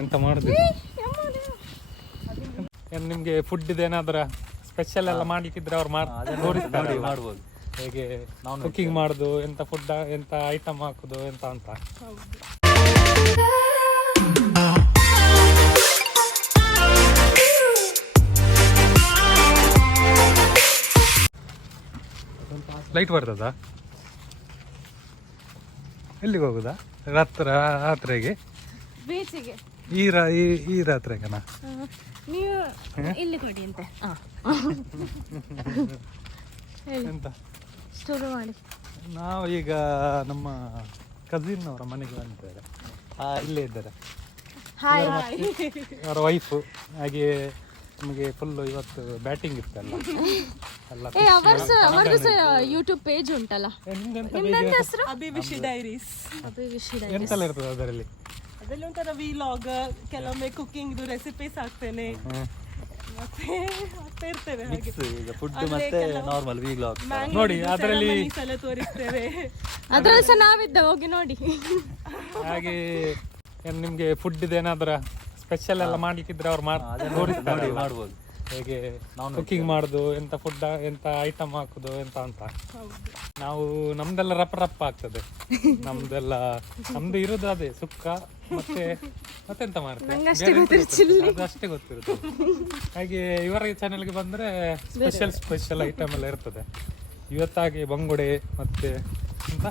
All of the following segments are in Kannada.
ಎಂತ ಮಾಡುದು ನಿಮ್ಗೆ ಫುಡ್ ಏನಾದ್ರ ಸ್ಪೆಷಲ್ ಎಲ್ಲ ಮಾಡ್ಲಿಕ್ಕಿದ್ರೆ ಅವ್ರು ತೋರಿಸ್ತಾರೆ ಮಾಡ್ಬೋದು ಹೇಗೆ ಕುಕಿಂಗ್ ಮಾಡುದು, ಎಂತ ಫುಡ್, ಎಂತ ಐಟಮ್ ಹಾಕುದು ಎಂತ ಅಂತ. ಲೈಟ್ ಬರ್ತದಾ? ಎಲ್ಲಿಗೆ ಹೋಗುದಾ? ರಾತ್ರಿಗೆ ಬೀಚಿಗೆ ಈ ರಾತ್ರಿಗೆನಾ? ನೀವು ಇಲ್ಲಿ ಕೊಡಿ ಅಂತೆ ಎಂತ ಶುರು ಮಾಡಿ. ನಾವು ಈಗ ನಮ್ಮ ಕಸಿನ್ ಅವರ ಮನೆಗೆ ಬಂದಿದ್ದಾರೆ, ಇಲ್ಲೇ ಇದ್ದಾರೆ ಅವರ ವೈಫು. ಹಾಗೆ ನಮಗೆ ಫುಲ್ ಇವತ್ತು ಬ್ಯಾಟಿಂಗ್ ಇತ್ತಲ್ಲ ಎಲ್ಲ. ಅವರದ್ದು ಯೂಟ್ಯೂಬ್ ಪೇಜ್ ಉಂಟಲ್ಲ, ಅಭಿವಿಶಿ ಡೈರೀಸ್. ಎಂತೆಲ್ಲ ಇರ್ತದೆ ಅದರಲ್ಲಿ? ಅದರಲ್ಲಿ ಒಂಥರ ವಿಲಾಗ್, ಕೆಲವೊಮ್ಮೆ ಕುಕಿಂಗ್ ರೆಸಿಪೀಸ್ ಹಾಕ್ತೇನೆ, ಮತ್ತೆ ಇರ್ತೇವೆ ಹಾಗೆ ಫುಡ್ ಮತ್ತೆ ನಾರ್ಮಲ್ ವಿಲಾಗ್ ನೋಡಿ. ಅದರಲ್ಲಿ ತೋರಿಸ್ತೇವೆ, ಅದ್ರಲ್ಲಿ ಸಹ ನಾವಿದ್ದ ಹೋಗಿ ನೋಡಿ. ಹಾಗೆ ನಿಮ್ಗೆ ಫುಡ್ ಏನಾದ್ರ ಸ್ಪೆಷಲ್ ಎಲ್ಲ ಮಾಡ್ಲಿಕ್ಕಿದ್ರೆ ಅವ್ರು ತೋರಿಸ್ತಾರೆ ಮಾಡ್ಬೋದು ಹೇಗೆ ಕುಕಿಂಗ್ ಮಾಡುದು, ಎಂತ ಫುಡ್, ಎಂತ ಐಟಮ್ ಹಾಕುದು ಎಂತ ಅಂತ. ನಾವು ನಮ್ದೆಲ್ಲ ರಪ್ಪ ಆಗ್ತದೆ, ನಮ್ದು ಇರೋದು ಅದೇ ಸುಕ್ಕ ಮತ್ತೆಂತ ಮಾಡ್ತೇವೆ ಅದು ಅಷ್ಟೇ ಗೊತ್ತಿರುತ್ತೆ. ಹಾಗೆ ಇವರ ಚಾನೆಲ್ಗೆ ಬಂದ್ರೆ ಸ್ಪೆಷಲ್ ಐಟಮ್ ಎಲ್ಲ ಇರ್ತದೆ. ಇವತ್ತಾಗಿ ಬಂಗುಡೆ ಮತ್ತೆ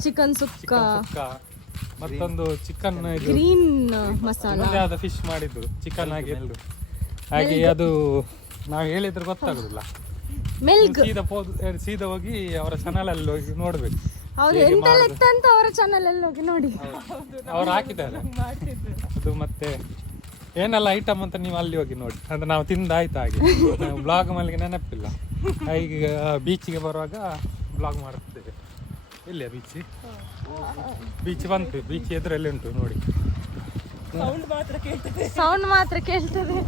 ಚಿಕನ್ ಸುಕ್ಕ, ಮತ್ತೊಂದು ಚಿಕನ್ ಗ್ರೀನ್ ಮಸಾಲಾ, ಫಿಶ್ ಮಾಡಿದ್ರು ಚಿಕನ್ ಆಗಿ ಎಲ್ಲ. ಹಾಗೆ ಅದು ನಾವು ಹೇಳಿದ್ರೆ ಗೊತ್ತಾಗುದಿಲ್ಲ, ಸೀದಾ ಹೋಗಿ ಅವರ ಚಾನಲ್ ಅಲ್ಲಿ ಹೋಗಿ ನೋಡ್ಬೇಕು. ಅವ್ರು ಎಂತೆಲ್ಲ ಇತ್ತಂತ ಅವರ ಚಾನಲ್ ಅಲ್ಲಿ ಹೋಗಿ ನೋಡಿ. ಅವ್ರು ಹಾಕಿದ್ದಾರೆ ಅದು, ಮತ್ತೆ ಏನೆಲ್ಲ ಐಟಮ್ ಅಂತ ನೀವು ಅಲ್ಲಿ ಹೋಗಿ ನೋಡಿ. ಅಂದ್ರೆ ನಾವು ತಿಂದಾಯ್ತು, ಹಾಗೆ ಬ್ಲಾಗ್ ಮಲ್ಲಿಗೆ ನೆನಪಿಲ್ಲ. ಈಗ ಬೀಚಿಗೆ ಬರುವಾಗ ಬ್ಲಾಗ್ ಮಾಡ್ತಿದ್ದೇವೆ. ಇಲ್ಲಿಯ ಬೀಚ್ ಬಂತು, ಬೀಚ್ ಎದುರಲ್ಲಿ ಉಂಟು ನೋಡಿ. ಸೌಂಡ್ ಮಾತ್ರ ಕೇಳ್ತದೆ,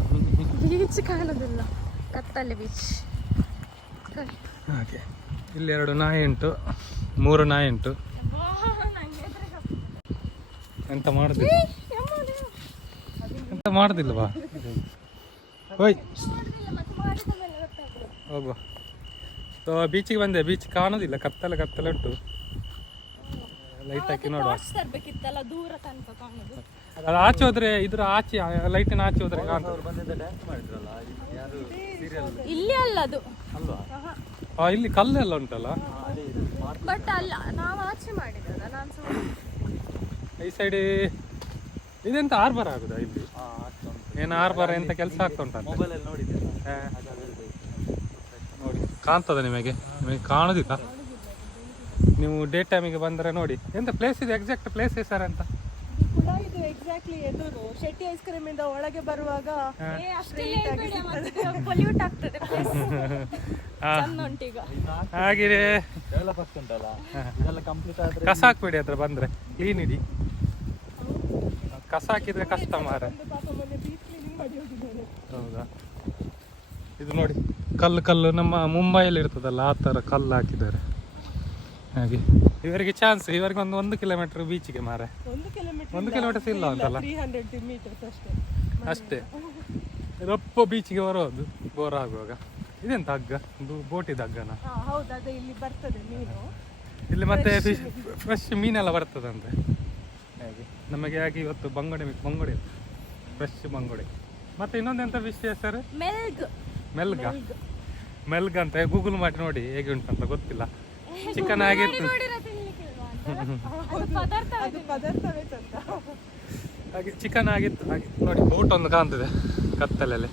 ಬೀಚ್ ಕಾಣೋದಿಲ್ಲ, ಕತ್ತಲೆ ಬೀಚ್. ಹಾಗೆ ಇಲ್ಲಿ 2 ನಾಯಿ ಉಂಟು, 3 ನಾಯಿ ಉಂಟು. ಎಂತ ಮಾಡುದಿಲ್ವಾ? ಹೋಯ್ ಹೋಗುವ. ಸೊ ಬೀಚಿಗೆ ಬಂದೆ, ಬೀಚ್ ಕಾಣೋದಿಲ್ಲ, ಕತ್ತಲೆ ಉಂಟು. ಲೈಟ್ ಹಾಕಿ ನೋಡುವ. ಅದು ಆಚೆ ಹೋದ್ರೆ, ಇದ್ರ ಆಚೆ ಲೈಟಿನ ಆಚೆ ಹೋದ್ರೆ ಇಲ್ಲಿ ಅಲ್ಲ ಅದು ಅಲ್ವಾ? ಇಲ್ಲಿ ಕಲ್ಲೆಲ್ಲ ಉಂಟಲ್ಲ, ಬಟ್ ಅಲ್ಲ, ನಾವು ಆಚೆ ಮಾಡಿದ್ರಲ್ಲ. ನಾನು ಈ ಸೈಡ್ ಇದೆಂತ ಆರ್ಬರ್ ಆಗುದಾ ಇಲ್ಲಿ? ಏನು ಆರ್ಬರ್ ಎಂತ ಕೆಲಸ ಆಗ್ತಾ ಉಂಟಂತ ನೋಡಿ. ಕಾಣ್ತದ ನಿಮಗೆ ಕಾಣುದಿಲ್ಲ? ನೀವು ಡೇ ಟೈಮಿಗೆ ಬಂದರೆ ನೋಡಿ. ಎಂತ ಪ್ಲೇಸ್ ಇದೆ, ಎಕ್ಸಾಕ್ಟ್ ಪ್ಲೇಸ್ ಸರ್ ಅಂತ? ಎಕ್ಸಾಕ್ಟ್ಲಿ ಎದುರು ಶೆಟ್ಟಿ ಐಸ್ ಕ್ರೀಮ್ ಇಂದ ಒಳಗೆ ಬರುವಾಗ ಪೊಲ್ಯೂಟ್ ಆಗ್ತದೆ. ಹಾಗೆ ಡೆವಲಪ್ ಉಂಟಲ್ಲ, ಇದೆಲ್ಲ ಕಂಪ್ಲೀಟ್ ಆದ್ರೆ ಕಸ ಹಾಕ್ಬೇಡಿ, ಹತ್ರ ಬಂದ್ರೆ ಕ್ಲೀನ್ ಇಡಿ. ಕಸ ಹಾಕಿದ್ರೆ ಕಷ್ಟ ಮಾರ. ಹೌದಾ? ಇದು ನೋಡಿ, ಕಲ್ಲು ನಮ್ಮ ಮುಂಬೈಯಲ್ಲಿ ಇರ್ತದಲ್ಲ, ಆ ಥರ ಕಲ್ಲು ಹಾಕಿದ್ದಾರೆ. ಹಾಗೆ ಇವರಿಗೆ ಚಾನ್ಸ್, ಇವರಿಗೆ 1 ಕಿಲೋಮೀಟರ್ ಬೀಚಿಗೆ ಮಾರ. 1 ಕಿಲೋಮೀಟರ್ ಇಲ್ಲ ಅಂತಲ್ಲ, 300 ಮೀಟರ್ಸ್ ಅಷ್ಟೇ. ರಪ್ಪ ಬೀಚಿಗೆ ಬರೋದು ಬೋರ್ ಆಗುವಾಗ. ಇದೆಂತ ಹಗ್ಗ? ಬೋಟಿದ ಹಗ್ಗನ? ಹೌದು, ಅದೇ ಇಲ್ಲಿ ಬರ್ತದೆ ಮೀನು. ಇಲ್ಲಿ ಮತ್ತೆ ಫ್ರೆಶ್ ಮೀನೆಲ್ಲ ಬರ್ತದಂತೆ. ಹಾಗೆ ನಮಗೆ ಹಾಗೆ ಇವತ್ತು ಬಂಗುಡೆ ಫ್ರೆಶ್ ಬಂಗುಡೆ. ಮತ್ತೆ ಇನ್ನೊಂದೆಂತ ವಿಷಯ ಸರ್? ಮೆಲ್ಗ ಅಂತ ಗೂಗಲ್ ಮಾಡಿ ನೋಡಿ ಹೇಗೆ ಉಂಟಂತ, ಗೊತ್ತಿಲ್ಲ. ಚಿಕನ್ ಆಗಿತ್ತು ಹಾಗೆ, ಚಿಕನ್ ಆಗಿತ್ತು ಹಾಗೆ ನೋಡಿ. ಬೋಟ್ ಒಂದು ಕಾಣ್ತದೆ ಕತ್ತಲಲ್ಲಿ.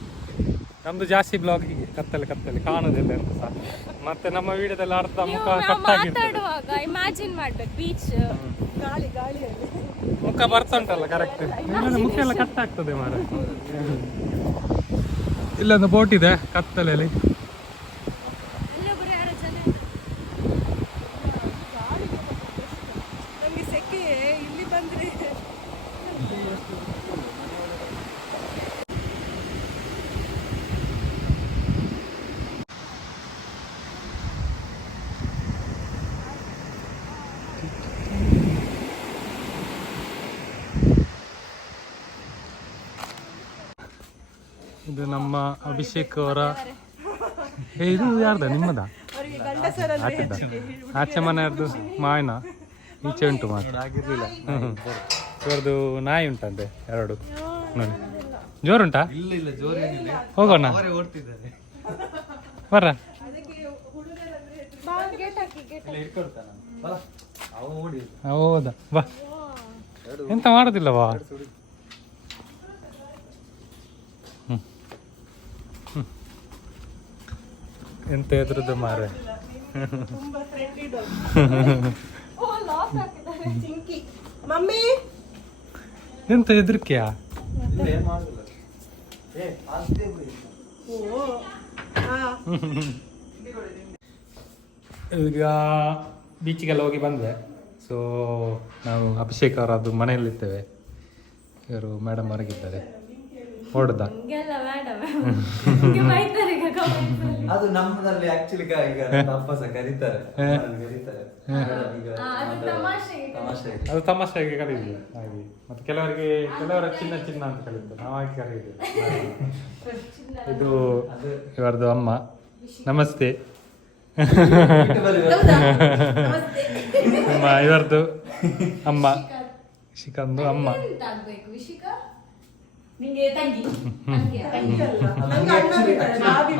ನಮ್ದು ಜಾಸ್ತಿ ಬ್ಲಾಗ್ ಹೀಗೆ ಕತ್ತಲೆ ಕಾಣೋದಿಲ್ಲ ಅಂತ ಸಹ. ಮತ್ತೆ ನಮ್ಮ ವಿಡಿಯೋದಲ್ಲಿ ಅರ್ಧ ಮುಖ ಕಟ್ಟಾಗಿರ್ತದೆ. ಇಮ್ಯಾಜಿನ್ ಮಾಡ್ಬೇಕು, ಬೀಚ್ ಮುಖ ಬರ್ತುಂಟಲ್ಲ ಕರೆಕ್ಟ್, ಮುಖ ಎಲ್ಲ ಕಟ್ಟಾಗ್ತದೆ ಮಾರ. ಇಲ್ಲೊಂದು ಬೋಟ್ ಇದೆ ಕತ್ತಲಲ್ಲಿ. ಇದು ನಮ್ಮ ಅಭಿಷೇಕ್ ಅವರ ಇದು ಯಾರ್ದ ನಿಮ್ಮದ ಅವರಿಗೆ ಗಂಡಸರಂದ್ರೆ ಆಚೆದ ಹೆಚ್ಚಿಗೆ. ಆಚೆ ಮನೆಯವ್ರದ್ದು ಮಾವಿನ ಈಚೆ ಉಂಟು ಮಾತ್ರ ಆಗಿರ್ಲಿಲ್ಲ ಇವ್ರದ್ದು ನಾಯಿ ಉಂಟಂತೆ ಎರಡು ನೋಡಿ ಜೋರುಂಟಾ ಇಲ್ಲ ಇಲ್ಲ ಜೋರು ಏನಿಲ್ಲ ಹೋಗೋಣ ಅವರೇ ಓಡ್ತಿದ್ದಾರೆ ಬರ್ರ ಅದಕ್ಕೆ ಹುಡುಗರಂದ್ರೆ ಹೆಚ್ಚಿಗೆ. ಬಾ ಗೇಟ್ ಹಾಕಿ ಗೇಟ್ ಇಲ್ಲ ಇಟ್ಕೊಳ್ತಾನ ಬಲ ಅವ ಓಡಿ ಹೌದಾ ಬಾ ಎಂತ ಮಾಡೋದಿಲ್ಲವಾ ಎಂತ ಎದ್ರದ್ದು ಮಾರೆ ತುಂಬಾ ಫ್ರೆಂಡ್ಲಿ ಡಾಗ್. ಓ ಲಾಕ್ ಹಾಕಿದ್ದಾರೆ ಚಿಂಕಿ ಮಮ್ಮಿ ಎಂತ ಹೆದರಿಕೆಯಾ ಇಲ್ಲ ಏನ್ ಮಾಡುದಿಲ್ಲ ಅಷ್ಟೇ ಬಿಡಿ ಓ ಹಾ ಈಗ ಬೀಚಿಗೆಲ್ಲ ಹೋಗಿ ಬಂದೆ ಸೊ ನಾವು ಅಭಿಷೇಕ್ ಅವರದ್ದು ಮನೆಯಲ್ಲಿದ್ದೇವೆ ಇವರು ಮೇಡಮ್ ಹೊರಗಿದ್ದಾರೆ ಹೊಡ್ದ ಹಿಂಗೆಲ್ಲ ಬೇಡ ಹಿಂಗೆ ಬೈತಾರೆ ಈಗ comments ಅಲ್ಲಿ. ಅದು ನಮ್ಮದಲ್ಲಿ ಆಕ್ಚುಲಿ ಈಗ ಅಪ್ಪ ಸಹ ಕರೀತಾರೆ ಕರೀತಾರೆ ಈಗ ಅದು ತಮಾಷೆಗೆ ತಮಾಷೆ ಅದು ತಮಾಷೆಗೆ ಕರೀತೀವಿ ಹಾಗೆ ಮತ್ತೆ ಕೆಲವರ ಚಿನ್ನ ಚಿನ್ನ ಅಂತ ಕರೀತಾರೆ ನಾವು ಹಾಗೆ ಕರೀತೀವಿ ಇದು ಇವರದ್ದು ಅಮ್ಮ ನಮಸ್ತೆ ಇವರದ್ದು ಅಮ್ಮ ಶಿಕಂದು ಅಮ್ಮ ಎಂತ ಆಗ್ಬೇಕು ವಿಶಿಕಾ ನಿಂಗೆ ತಂಗಿ ತಂಗಿ ನಂಗೆ ಅಣ್ಣ ಬೇಕಾರೆ, ಬಾಬಿ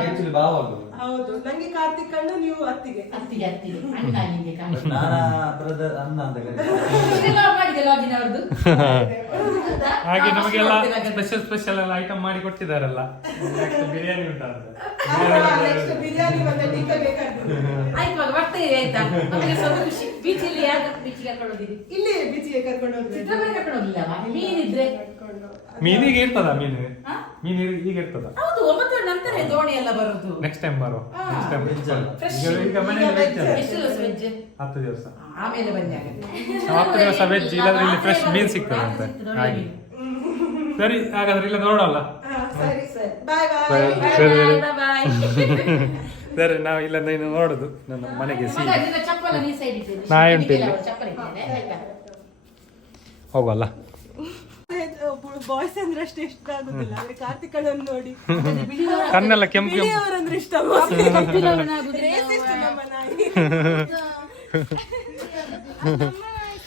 ಆಕ್ಚುಲಿ ಬಾವ ಹೌದು ನಂಗೆ ಕಾರ್ತಿಕ್ ಅಣ್ಣ ನೀವು ಅತ್ತಿಗೆ ಅತ್ತಿಗೆ ಅಣ್ಣ ನಿಂಗೆ ನಾನ ಬ್ರದರ್ ಅಣ್ಣ ಅಂತ ಕರೀತಾರೆ ಮಾಡಿದೆ ಲಾಗಿನ್ ಅವ್ರದ್ದು ಹಾಗೆ ನಮಗೆಲ್ಲ ಸ್ಪೆಷಲ್ ಎಲ್ಲ ಐಟಮ್ ಮಾಡಿ ಕೊಟ್ಟಿದ್ದಾರಲ್ಲ Next ಬಿರಿಯಾನಿ ಉಂಟಂತೆ ನೆಕ್ಸ್ಟ್ ಬಿರಿಯಾನಿ ಮತ್ತೆ ಟೀಕೆ ಬೇಕಾಗ್ತದೆ ಆಯ್ತು ಮಗ ಬರ್ತಾ ಇದೆ ಆಯ್ತಾ ನಮಗೆ ಸ್ವಲ್ಪ ಖುಷಿ ಬೀಚಲ್ಲಿ ಯಾರು ಬೀಚಿಗೆ ಕರ್ಕೊಂಡು ಹೋಗಿದ್ರಿ ಇಲ್ಲಿ ಬೀಚಿಗೆ ಕರ್ಕೊಂಡು ಹೋಗ್ಬೇಕು ಚಿತ್ರಮನೆ ಕರ್ಕೊಂಡು ಹೋಗಿಲ್ಲ ಮೀನಿದ್ರೆ ಮೀನಿಗೆ ಇರ್ತದ ಮೀನು ಹಾ? ಮೀನು ಈಗ ಇರ್ತದ ಹೌದು 9 ನಂತರ ದೋಣಿ ಎಲ್ಲ ಬರೋದು ನೆಕ್ಸ್ಟ್ ಟೈಮ್ ಬರೋ ನೆಕ್ಸ್ಟ್ ಟೈಮ್ ಫ್ರೆಶ್ ಈಗ ಮನೆಯಲ್ಲಿ ವೆಜ್ ಅಲ್ಲ ಎಷ್ಟು ದಿವಸ ವೆಜ್ 10 ದಿವಸ ಆಮೇಲೆ ಬನ್ನಿ ಹಾಗಾದ್ರೆ. 10 ದಿವಸ ವೆಜ್ ಇಲ್ಲಾಂದ್ರೆ ಇಲ್ಲಿ ಫ್ರೆಶ್ ಮೀನ್ ಸಿಗ್ತದೆ ಅಂತ ಹಾಗೆ ಸರಿ ಹಾಗಾದ್ರೆ ಇಲ್ಲ ನೋಡಲ್ಲ ಹಾ, ಸರಿ ಸರಿ ಬಾಯ್ ಸರಿ ಬಾಯ್ ಸರಿ Bye bye. ಸರಿ ನಾವು ಇಲ್ಲ ನೀನು ನೋಡುದು ನನ್ನ ಮನೆಗೆ ಮಗ, ಸೀದಾ ನಿನ್ನ ಚಪ್ಪಲ ನೀ ಸೈಡ್ ಇಟ್ಟಿರಿ. ನಾಯಿ ಉಂಟು ಇಲ್ಲಿ. ಚಪ್ಪಲ ಇಟ್ಟಿದ್ದೇನೆ, ಆಯ್ತಾ? ಹೋಗಲ್ಲ ಬಾಯ್ಸ್ ಅಂದ್ರೆ ಅಷ್ಟು ಇಷ್ಟ ಆಗುದಿಲ್ಲ ಅಂದ್ರೆ ಕಾರ್ತಿಕ್ ಅಣ್ಣನ್ ನೋಡಿ ಕಣ್ಣೆಲ್ಲ ಕೆಂಪು ಕೆಂಪು ಬಿಳಿಯವರಂದ್ರೆ ಇಷ್ಟ ಕಪ್ಪಿನವನಾಗುದಿಲ್ಲ Racist ನಮ್ಮ ನಾಯಿ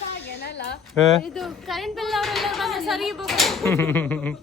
ಹಾಗೇನಲ್ಲ ಹಾ. ಇದು ಕರೆಂಟ್ ಬಿಲ್ ಅವರೆಲ್ಲ ಬಂದು ಸರಿ ಹೋಗ್ಬೇಕು